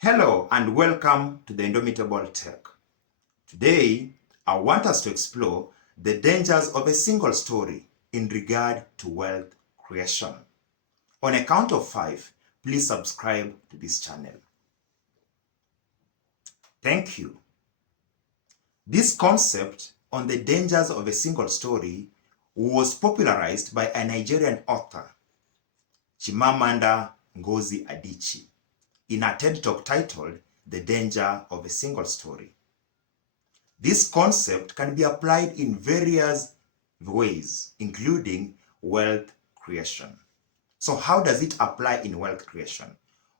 Hello and welcome to the Indomitable Tech. Today, I want us to explore the dangers of a single story in regard to wealth creation. On a count of 5, please subscribe to this channel. Thank you. This concept on the dangers of a single story was popularized by a Nigerian author, Chimamanda Ngozi Adichie, in a TED Talk titled The Danger of a Single Story. This concept can be applied in various ways, including wealth creation. So how does it apply in wealth creation?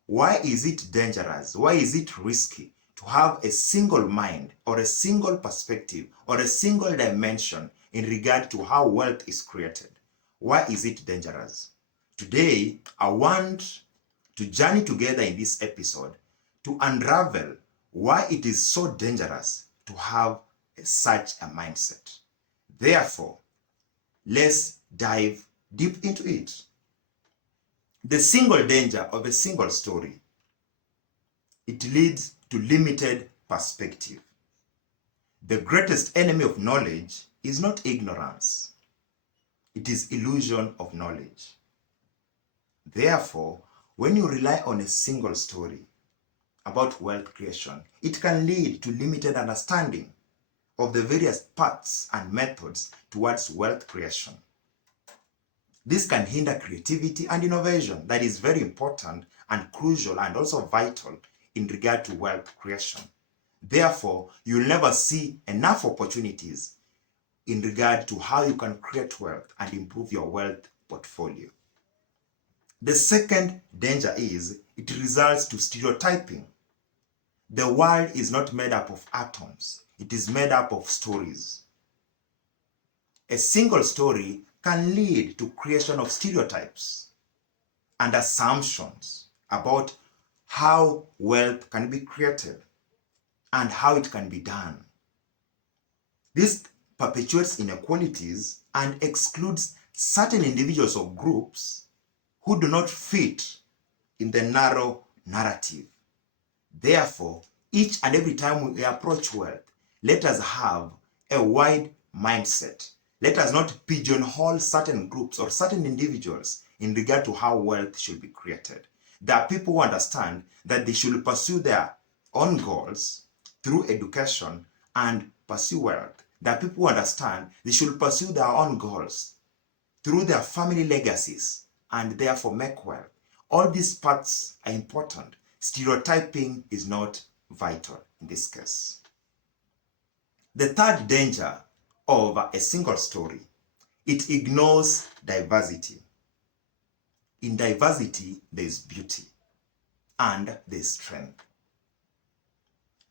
Why is it dangerous? Why is it risky to have a single mind or a single perspective or a single dimension in regard to how wealth is created? Why is it dangerous? Today, I want to journey together in this episode to unravel why it is so dangerous to have such a mindset. Therefore, let's dive deep into it. The single danger of a single story. It leads to limited perspective. The greatest enemy of knowledge is not ignorance. It is illusion of knowledge. Therefore, when you rely on a single story about wealth creation, it can lead to limited understanding of the various paths and methods towards wealth creation. This can hinder creativity and innovation that is very important and crucial and also vital in regard to wealth creation. Therefore, you'll never see enough opportunities in regard to how you can create wealth and improve your wealth portfolio. The second danger is it results to stereotyping. The world is not made up of atoms. It is made up of stories. A single story can lead to creation of stereotypes and assumptions about how wealth can be created and how it can be done. This perpetuates inequalities and excludes certain individuals or groups who do not fit in the narrow narrative. Therefore, each and every time we approach wealth, let us have a wide mindset. Let us not pigeonhole certain groups or certain individuals in regard to how wealth should be created. There are people who understand that they should pursue their own goals through education and pursue wealth. There are people who understand they should pursue their own goals through their family legacies and therefore make wealth. All these parts are important. Stereotyping is not vital in this case. The third danger of a single story, it ignores diversity. In diversity, there is beauty and there is strength.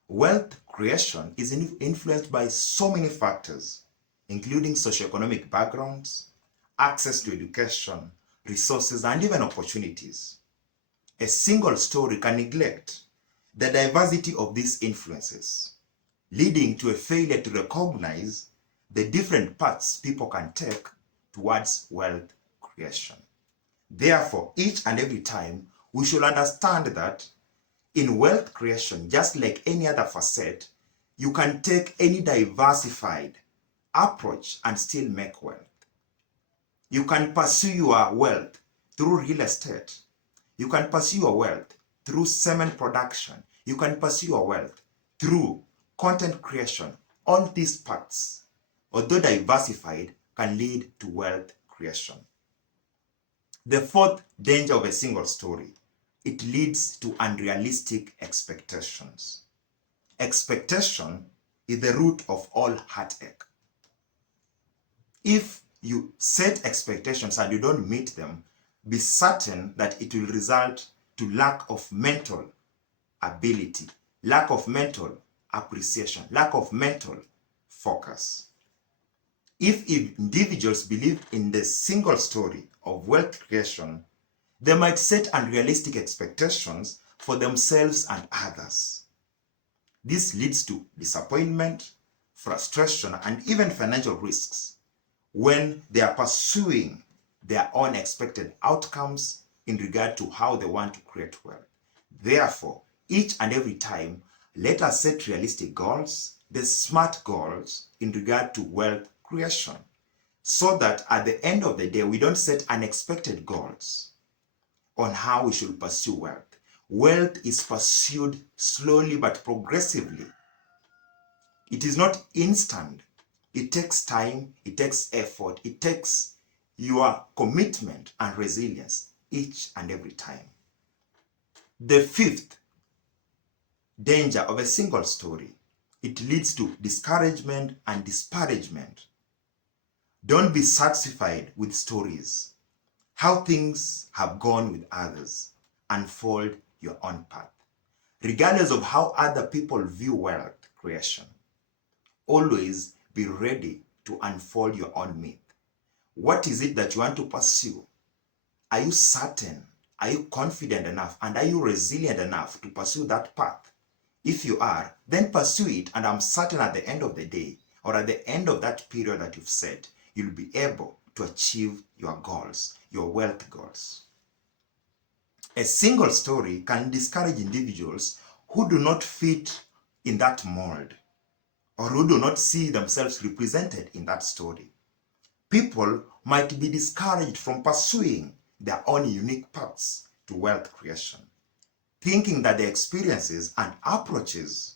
Wealth creation is influenced by so many factors, including socioeconomic backgrounds, access to education, resources, and even opportunities. A single story can neglect the diversity of these influences, leading to a failure to recognize the different paths people can take towards wealth creation. Therefore, each and every time, we should understand that in wealth creation, just like any other facet, you can take any diversified approach and still make wealth. You can pursue your wealth through real estate. You can pursue your wealth through cement production. You can pursue your wealth through content creation. All these paths, although diversified, can lead to wealth creation. The fourth danger of a single story, it leads to unrealistic expectations. Expectation is the root of all heartache. If you set expectations and you don't meet them, be certain that it will result to lack of mental ability, lack of mental appreciation, lack of mental focus. If individuals believe in the single story of wealth creation, they might set unrealistic expectations for themselves and others. This leads to disappointment, frustration, and even financial risks when they are pursuing their unexpected outcomes in regard to how they want to create wealth. Therefore, each and every time, let us set realistic goals, the smart goals in regard to wealth creation, so that at the end of the day, we don't set unexpected goals on how we should pursue wealth. Wealth is pursued slowly but progressively. It is not instant. It takes time, it takes effort, it takes your commitment and resilience each and every time. The fifth danger of a single story, it leads to discouragement and disparagement. Don't be satisfied with stories, how things have gone with others. Unfold your own path. Regardless of how other people view wealth creation, always be ready to unfold your own myth. What is it that you want to pursue? Are you certain? Are you confident enough? And are you resilient enough to pursue that path? If you are, then pursue it, and I'm certain at the end of the day, or at the end of that period that you've set, you'll be able to achieve your goals, your wealth goals. A single story can discourage individuals who do not fit in that mold, or who do not see themselves represented in that story. People might be discouraged from pursuing their own unique paths to wealth creation, thinking that their experiences and approaches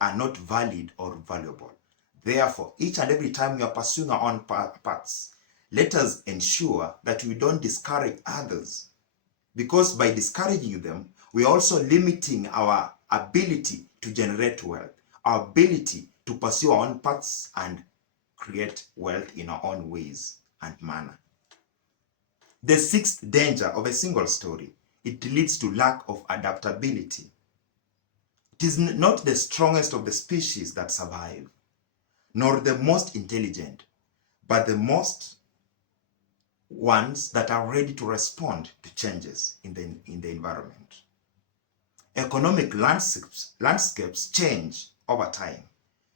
are not valid or valuable. Therefore, each and every time we are pursuing our own paths, let us ensure that we don't discourage others, because by discouraging them, we are also limiting our ability to generate wealth, our ability to pursue our own paths and create wealth in our own ways and manner. The sixth danger of a single story, it leads to lack of adaptability. It is not the strongest of the species that survive, nor the most intelligent, but the most ones that are ready to respond to changes in the environment. Economic landscapes change over time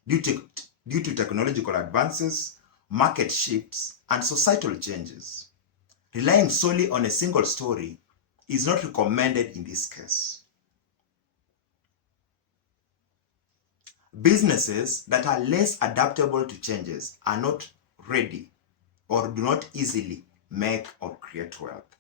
due to technological advances, market shifts, and societal changes. Relying solely on a single story is not recommended in this case. Businesses that are less adaptable to changes are not ready or do not easily make or create wealth.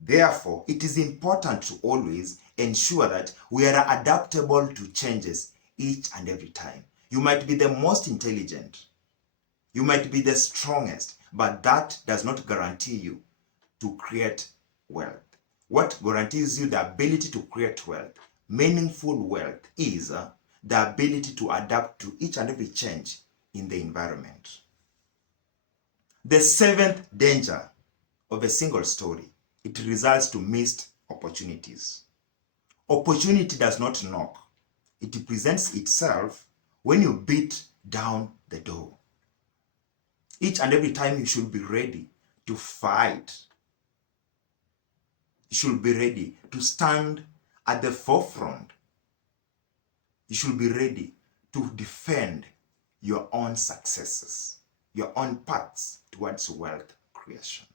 Therefore, it is important to always ensure that we are adaptable to changes each and every time. You might be the most intelligent, you might be the strongest, but that does not guarantee you to create wealth. What guarantees you the ability to create wealth, meaningful wealth, is the ability to adapt to each and every change in the environment. The seventh danger of a single story, it results to missed opportunities. Opportunity does not knock. It presents itself when you beat down the door. Each and every time you should be ready to fight. You should be ready to stand at the forefront. You should be ready to defend your own successes, your own paths towards wealth creation.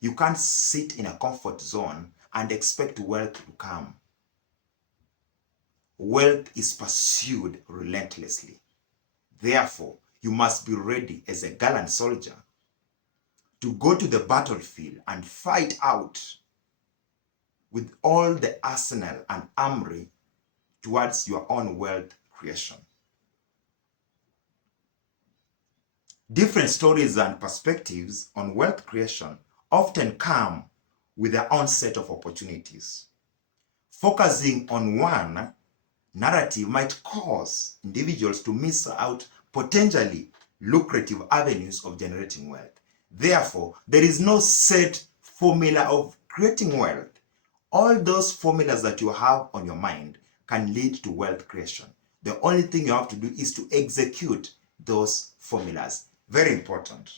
You can't sit in a comfort zone and expect wealth to come. Wealth is pursued relentlessly. Therefore, you must be ready as a gallant soldier to go to the battlefield and fight out with all the arsenal and armory towards your own wealth creation. Different stories and perspectives on wealth creation often come with their own set of opportunities. Focusing on one narrative might cause individuals to miss out potentially lucrative avenues of generating wealth. Therefore, there is no set formula of creating wealth. All those formulas that you have on your mind can lead to wealth creation. The only thing you have to do is to execute those formulas. Very important.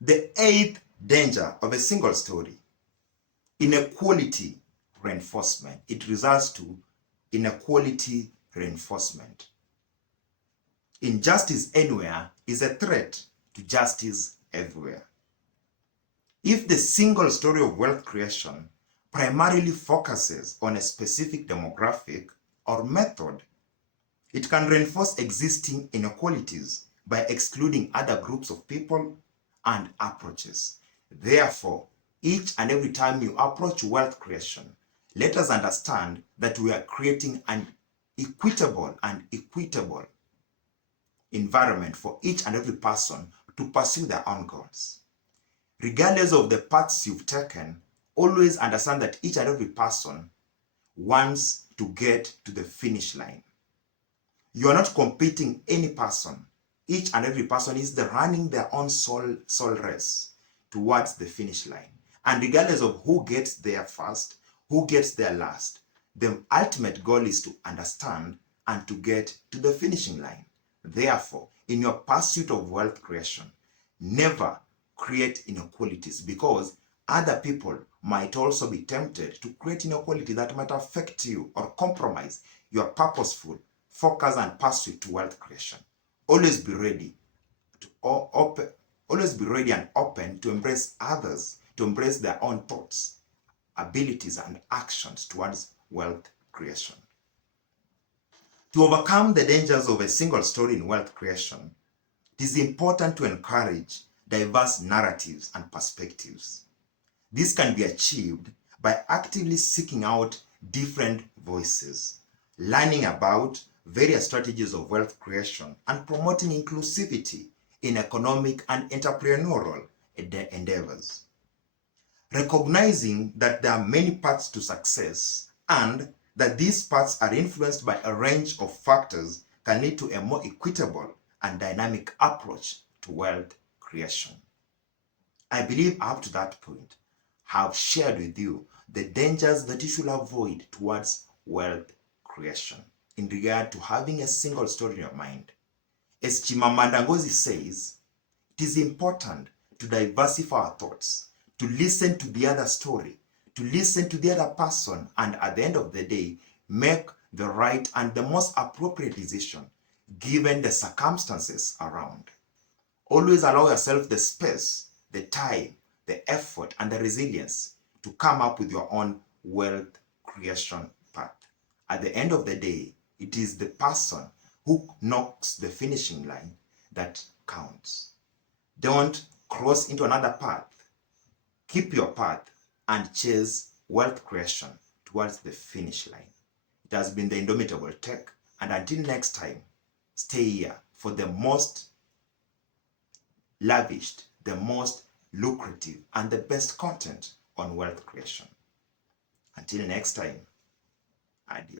The eighth danger of a single story, inequality reinforcement. It results to inequality reinforcement. Injustice anywhere is a threat to justice everywhere. If the single story of wealth creation primarily focuses on a specific demographic or method. It can reinforce existing inequalities by excluding other groups of people and approaches. Therefore, each and every time you approach wealth creation, let us understand that we are creating an equitable environment for each and every person to pursue their own goals. Regardless of the paths you've taken, always understand that each and every person wants to get to the finish line. You are not competing any person. Each and every person is running their own soul race towards the finish line. And regardless of who gets there first, who gets there last, the ultimate goal is to understand and to get to the finishing line. Therefore, in your pursuit of wealth creation, never create inequalities, because other people might also be tempted to create inequality that might affect you or compromise your purposeful focus and pursuit to wealth creation. Always be ready and open to embrace others, to embrace their own thoughts, abilities, and actions towards wealth creation. To overcome the dangers of a single story in wealth creation, it is important to encourage diverse narratives and perspectives. This can be achieved by actively seeking out different voices, learning about various strategies of wealth creation, and promoting inclusivity in economic and entrepreneurial endeavors. Recognizing that there are many paths to success and that these paths are influenced by a range of factors can lead to a more equitable and dynamic approach to wealth creation. I believe up to that point, I have shared with you the dangers that you should avoid towards wealth creation in regard to having a single story in your mind. As Chimamanda says, it is important to diversify our thoughts, to listen to the other story, to listen to the other person, and at the end of the day, make the right and the most appropriate decision given the circumstances around. Always allow yourself the space, the time, the effort, and the resilience to come up with your own wealth creation path. At the end of the day, it is the person who knocks the finishing line that counts. Don't cross into another path. Keep your path and chase wealth creation towards the finish line. It has been the Indomitable Tech, and until next time, stay here for the most lavished, the most lucrative, and the best content on wealth creation. Until next time.